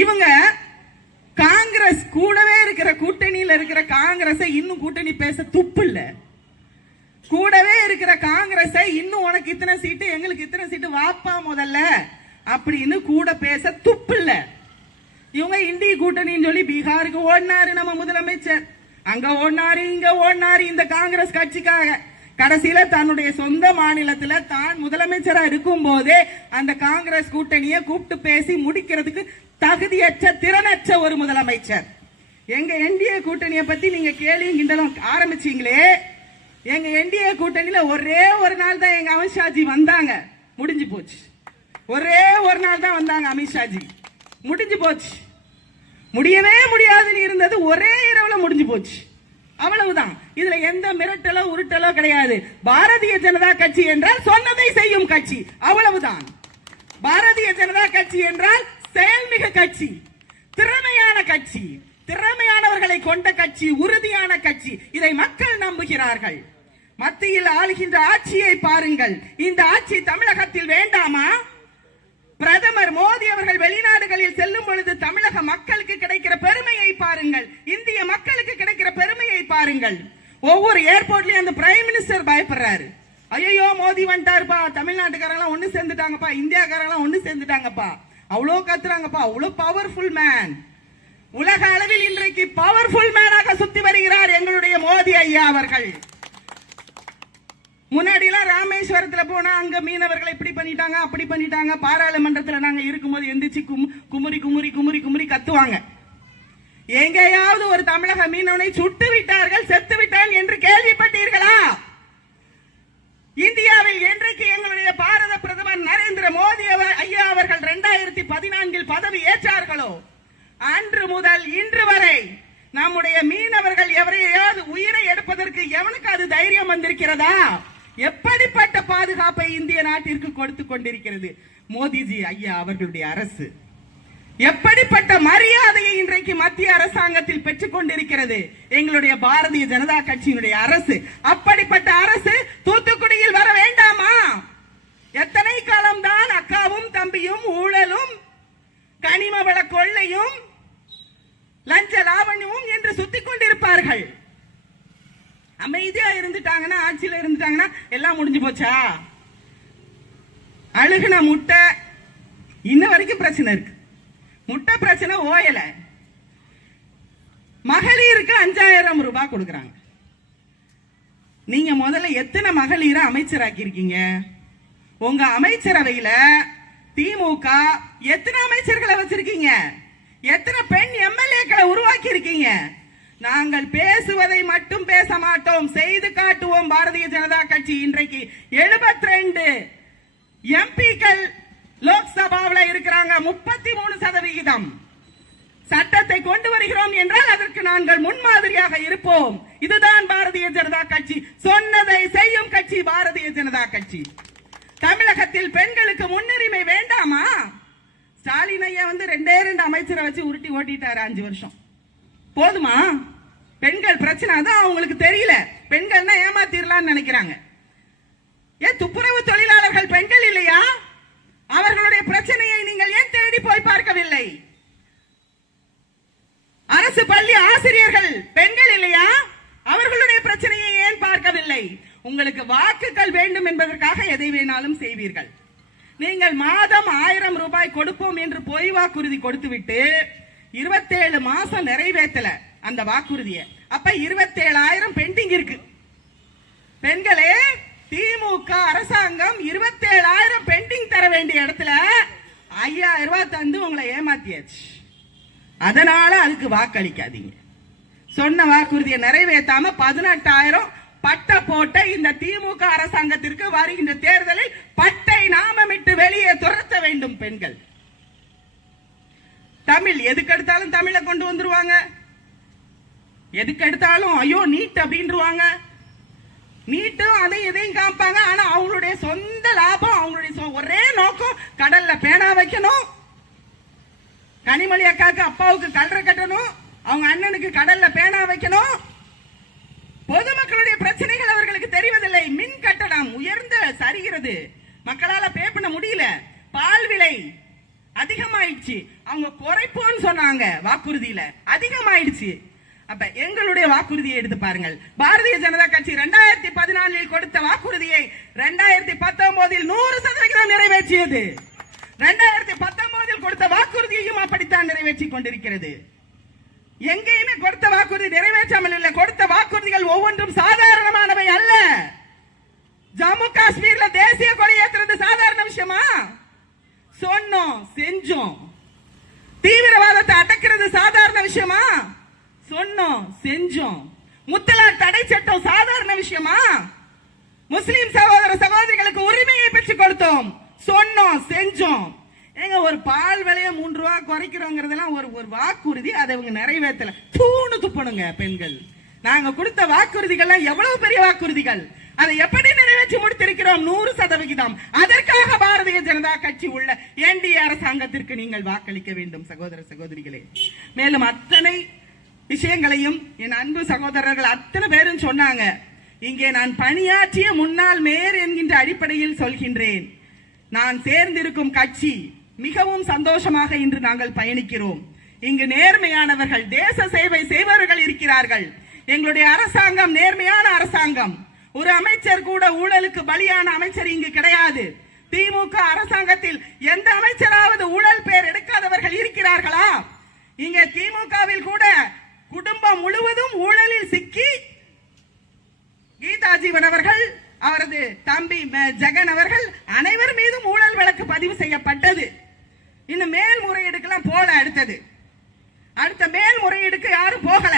இவங்க காங்கிரஸ் கூடவே இருக்கிற கூட்டணியில இருக்கிற காங்கிரஸை இன்னும் கூட்டணி பேச துப்பு இல்ல. கூடவே இருக்கிற காங்கிரஸை இன்னும் உனக்கு இத்தனை சீட்டு எங்களுக்கு இத்தனை சீட்டு வாப்பா முதல்ல அப்படின்னு கூட பேச துப்பு இல்ல. இவங்க இந்திய கூட்டணின்னு சொல்லி பீகாருக்கு ஓடினாரு நம்ம முதலமைச்சர். அங்க ஓடினாரு இங்க ஓடினாரு இந்த காங்கிரஸ் கட்சிக்காக. கடைசியில தன்னுடைய சொந்த மாநிலத்துல தான் முதலமைச்சரா இருக்கும் போதே அந்த காங்கிரஸ் கூட்டணியை கூப்பிட்டு பேசி முடிக்கிறதுக்கு தகுதியற்ற திறனற்ற ஒரு முதலமைச்சர். எங்க என்டிஏ கூட்டணியை பத்தி நீங்க கேள்வியும் கிண்டலும் ஆரம்பிச்சீங்களே. எங்க என்டிஏ கூட்டணியில ஒரே ஒரு நாள் தான் எங்க அமித்ஷாஜி வந்தாங்க. முடிஞ்சு போச்சு. ஒரே ஒரு நாள் தான் வந்தாங்க அமித்ஷாஜி முடிஞ்சு போச்சு. முடியவே முடியாதுன்னு இருந்தது ஒரே இரவுல முடிஞ்சு போச்சு. அவ்வளவுதான். இதுல எந்த மிரட்டலோ உருட்டலோ கிடையாது. பாரதிய ஜனதா கட்சி என்றால் சொன்னதை செய்யும் கட்சி. அவ்வளவுதான். பாரதிய ஜனதா கட்சி என்றால் செயல்மிகு கட்சி. திறமையான கட்சி. திறமையானவர்களை கொண்ட கட்சி உறுதியான கட்சி. இதை மக்கள் நம்புகிறார்கள். மத்தியில் ஆளுகின்ற ஆட்சியை பாருங்கள். இந்த ஆட்சி தமிழகத்தில் வேண்டாமா? மோடி அவர்கள் வெளிநாடுகளில் செல்லும் பொழுது தமிழக மக்களுக்கு கிடைக்கிற பெருமையை பாருங்கள். இந்திய மக்களுக்கு கிடைக்கிற பெருமையை பாருங்கள். ஒவ்வொரு ஏர்போர்ட்லயும் அந்த பிரைம் மினிஸ்டர் பயப்படுறாரு. ஐயோ மோடி வந்துட்டாருப்பா. தமிழ்நாட்டுக்காரங்களாம் ஒண்ணு சேர்ந்துட்டாங்கப்பா. இந்தியாக்காரங்களாம் ஒண்ணு சேர்ந்துட்டாங்கப்பா. அவ்வளோ கத்துறாங்கப்பா. அவ்வளோ பவர்ஃபுல் மேன் உலக அளவில் இன்றைக்கு பவர்ஃபுல் மேனாக சுத்தி வருகிறார் எங்களுடைய மோடி ஐயா அவர்கள். முன்னாடிலாம் ராமேஸ்வரத்துல போனா அங்க மீனவர்களை இப்படி பண்ணிட்டாங்க அப்படி பண்ணிட்டாங்க. பாராளுமன்றத்துல நாங்க இருக்கும்போது எந்திரிச்சு கும்- குமுறி குமுறி குமுறி குமுறி கத்துவாங்க. எங்கேயாவது ஒரு தமிழக மீனவனை சுட்டு விட்டார்கள் செத்து விட்டான் என்று கேள்விப்பட்டீர்களா? இந்தியாவில் என்றைக்கு எங்களுடைய பாரத பிரதமர் நரேந்திர மோடி அவர் ஐயா அவர்கள் இரண்டாயிரத்தி பதினான்கில் பதவி ஏற்றார்களோ? அன்று முதல் இன்று வரை நம்முடைய மீனவர்கள் எவரையாவது உயிரை எடுப்பதற்கு எவனுக்கு அது தைரியம் வந்திருக்கிறதா? எப்படிப்பட்ட பாதுகாப்பை இந்திய நாட்டிற்கு கொடுத்து கொண்டிருக்கிறது? மோடிஜி ஐயா அவர்களுடைய அரசு. எப்படிப்பட்ட மரியாதையை இன்றைக்கு மத்திய அரசாங்கத்தில் பெற்றுக் கொண்டிருக்கிறது? எங்களுடைய பாரதிய ஜனதா கட்சியினுடைய அரசு. அப்படிப்பட்ட அமைதியா இருந்துட்டாங்கன்னா ஆட்சியில இருந்துட்டாங்கன்னா எல்லாம் முடிஞ்சு போச்சா? அழுகுன முட்டை இன்ன வரைக்கும் பிரச்சனை இருக்கு. முட்டை பிரச்சனை ஓயல. மகளிருக்கு அஞ்சாயிரம் ரூபாய் கொடுக்குறாங்க. நீங்க முதல்ல எத்தனை மகளிரை அமைச்சராக்கி இருக்கீங்க உங்க அமைச்சரவையில திமுக எத்தனை அமைச்சர்களை வச்சிருக்கீங்க? எத்தனை பெண் எம்எல்ஏக்களை உருவாக்கி இருக்கீங்க நாங்கள் பேசுவதை மட்டும் காட்டுவோம் செய்து காட்டுவோம் பாரதிய ஜனதா கட்சி இன்றைக்கு. 72 ரெண்டு எம்பிக்கள் லோக்சபாவில் இருக்கிறாங்க. முப்பத்தி மூணு சதவிகிதம். சட்டத்தை கொண்டு வருகிறோம் என்றால் அதற்கு நாங்கள் முன்மாதிரியாக இருப்போம். இதுதான் பாரதிய ஜனதா கட்சி. சொன்னதை செய்யும் கட்சி பாரதிய ஜனதா கட்சி. தமிழகத்தில் பெண்களுக்கு முன்னுரிமை வேண்டாமா? ஸ்டாலின் ஐயா வந்து ரெண்டே ரெண்டு அமைச்சரை வச்சு உருட்டி ஓட்டிட்டாரு அஞ்சு வருஷம். போதுமா? பிரச்சனை தான் அவங்களுக்கு தெரியல. பெண்கள்னா ஏமாத்திரலாம்னு நினைக்கிறாங்க. ஏன் துப்புரவு தொழிலாளர்கள் பெண்கள் இல்லையா? அவர்களுடைய பிரச்சனையை நீங்கள் ஏன் தேடி போய் பார்க்கவில்லை? அரசு பள்ளி ஆசிரியர்கள் பெண்கள் இல்லையா? அவர்களுடைய பிரச்சனையை ஏன் பார்க்கவில்லை? உங்களுக்கு வாக்குகள் வேண்டும் என்பதற்காக எதை வேணாலும் செய்வீர்கள். நீங்கள் மாதம் ஆயிரம் ரூபாய் கொடுப்போம் என்று பொய் வாக்குறுதி கொடுத்துவிட்டு இருபத்தேழு மாசம் நிறைவேற்றல அந்த வாக்குறுதியை. அப்ப இருபத்தேழாயிரம் பெண்டிங் இருக்கு. பெண்களே திமுக அரசாங்கம் இருபத்தேழாயிரம் பெண்டிங் தர வேண்டிய இடத்துல ஐயாயிரம் ரூபாய் தந்து உங்களை ஏமாத்தியாச்சு. அதனால அதுக்கு வாக்களிக்காதீங்க. சொன்ன வாக்குறுதியை நிறைவேற்றாம பதினெட்டாயிரம் பட்டை போட்ட இந்த திமுக அரசாங்கத்திற்கு வருகின்ற தேர்தலில் பட்டை நாமமிட்டு வெளியே துரத்த வேண்டும் பெண்கள். தமிழ் எதுக்கு எடுத்தாலும் தமிழை கொண்டு வந்துருவாங்க. எதுக்கு எடுத்தாலும் ஐயோ நீட் அப்படின்றுவாங்க. நீட்டும் அதையும் இதையும் காமிப்பாங்க. ஆனா அவங்களுடைய சொந்த லாபம் அவங்களுடைய சொ- ஒரே நோக்கம் கடல்ல பேனா வைக்கணும். கனிமொழி அக்காவுக்கு அப்பாவுக்கு கல்ற கட்டணும். அவங்க அண்ணனுக்கு கடல்ல பேனா வைக்கணும். பொதுமக்களுடைய பிரச்சனைகள் அவர்களுக்கு தெரிவதில்லை. மின் கட்டணம் உயர்ந்த சரிகிறது. மக்களால பே பண்ண முடியல. பால் விலை அதிகமாயிடுச்சு. அவங்க குறைப்போன்னு சொன்னாங்க வாக்குறுதியில. அதிகமாயிடுச்சு. அப்ப எங்களுடைய வாக்குறுதியை எடுத்து பாருங்கள். பாரதிய ஜனதா கட்சி ரெண்டாயிரத்தி பதினாலில் கொடுத்த வாக்குறுதியை ரெண்டாயிரத்தி பத்தொன்பதில் நூறு சதவிகிதம் நிறைவேற்றியது. ரெண்டாயிரத்தி பத்தொன்பதில் கொடுத்த வாக்குறுதியையும் அப்படித்தான் நிறைவேற்றி கொண்டிருக்கிறது. எங்கேயுமே கொடுத்த வாக்குறுதி நிறைவேற்றாமல் இல்லை. கொடுத்த வாக்குறுதிகள் ஒவ்வொன்றும் சாதாரணமானவை அல்ல. ஜம்மு காஷ்மீர்ல தேசிய கொடி ஏற்றுறது சாதாரண விஷயமா? சொன்னோம் செஞ்சோம். தீவிரவாதத்தை அடக்கிறது சாதாரண விஷயமா? சொன்னோம் செஞ்சோம். முத்தலாக் தடை சட்டம் சாதாரண விஷயமா? முஸ்லிம் சகோதர சகோதரிகளுக்கு உரிமையை பெற்று கொடுத்தோம். சொன்னோம் செஞ்சோம். ஏங்க ஒரு பால் விலைய மூன்று ரூபா குறைக்கிறோங்கிறதெல்லாம் ஒரு ஒரு வாக்குறுதி அதை இவங்க நிறைவேற்றல. தூணு துப்பணுங்க பெண்கள். நாங்க கொடுத்த வாக்குறுதிகள்லாம் எவ்வளவு பெரிய வாக்குறுதிகள்? அதை எப்படி நிறைவேற்றி முடித்திருக்கிறோம்? நூறு சதவிகிதம். அதற்காக பாரதிய ஜனதா கட்சி உள்ள என்டிஏ அரசாங்கத்திற்கு நீங்கள் வாக்களிக்க வேண்டும் சகோதர சகோதரிகளே. மேலும் அத்தனை விஷயங்களையும் என் அன்பு சகோதரர்கள் அத்தனை பேரும் சொன்னாங்க. இங்கே நான் பணியாற்றிய முன்னாள் மேயர் என்கின்ற அடிப்படையில் சொல்கின்றேன். நான் சேர்ந்திருக்கும் கட்சி மிகவும் சந்தோஷமாக இன்று நாங்கள் பயணிக்கிறோம். இங்கு நேர்மையானவர்கள் தேச சேவை செய்பவர்கள் இருக்கிறார்கள். எங்களுடைய அரசாங்கம் நேர்மையான அரசாங்கம். ஒரு அமைச்சர் கூட ஊழலுக்கு பலியான அமைச்சர் இங்கு கிடையாது. திமுக அரசாங்கத்தில் எந்த அமைச்சராவது ஊழல் பெயர் எடுக்காதவர்கள் இருக்கிறார்களா? இங்க திமுகவில் கூட குடும்பம் முழுவதும் ஊழலில் சிக்கி கீதாஜீவன் அவர்கள் அவரது தம்பி ஜெகன் அவர்கள் அனைவர் மீதும் ஊழல் வழக்கு பதிவு செய்யப்பட்டது. இன்னும் மேல்முறையீடுக்கெல்லாம் போல அடுத்தது. அடுத்த மேல்முறையீடுக்கு யாரும் போகல.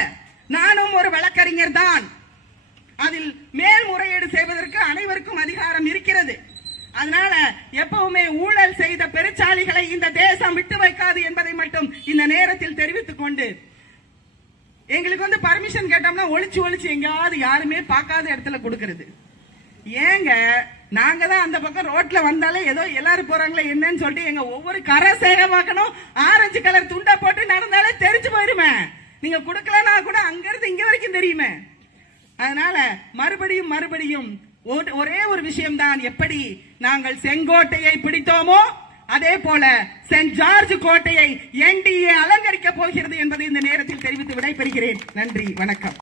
நானும் ஒரு வழக்கறிஞர் தான். அதில் மேல்முறையீடு செய்வதற்கு அனைவருக்கும் அதிகாரம் இருக்கிறது. அதனால எப்பவுமே ஊழல் செய்த பெருச்சாளிகளை இந்த தேசம் விட்டு வைக்காது என்பதை மட்டும் இந்த நேரத்தில் தெரிவித்துக் கொண்டு எங்களுக்கு வந்து பர்மிஷன் கேட்டோம்னா ஒழிச்சு ஒழிச்சு எங்கேயாவது யாருமே பார்க்காத இடத்துல கொடுக்கறது. ஏங்க நாங்க தான் அந்த பக்கம் ரோட்ல வந்தாலே ஏதோ எல்லாரும் போறாங்களே என்னன்னு சொல்லிட்டு எங்க ஒவ்வொரு கரை சேர பார்க்கணும் ஆரஞ்சு கலர் துண்டை போட்டு நடந்தாலே தெரிஞ்சு போயிருமே. நீங்க கொடுக்கலனா கூட அங்க இருந்து இங்க வரைக்கும் தெரியுமே. அதனால மறுபடியும் மறுபடியும் ஒரே ஒரு விஷயம்தான் எப்படி நாங்கள் செங்கோட்டையை பிடித்தோமோ அதே போல சென்ட் ஜார்ஜ் கோட்டையை என்டிஏ அலங்கரிக்க போகிறது என்பதை இந்த நேரத்தில் தெரிவித்து விடைபெறுகிறேன். நன்றி வணக்கம்.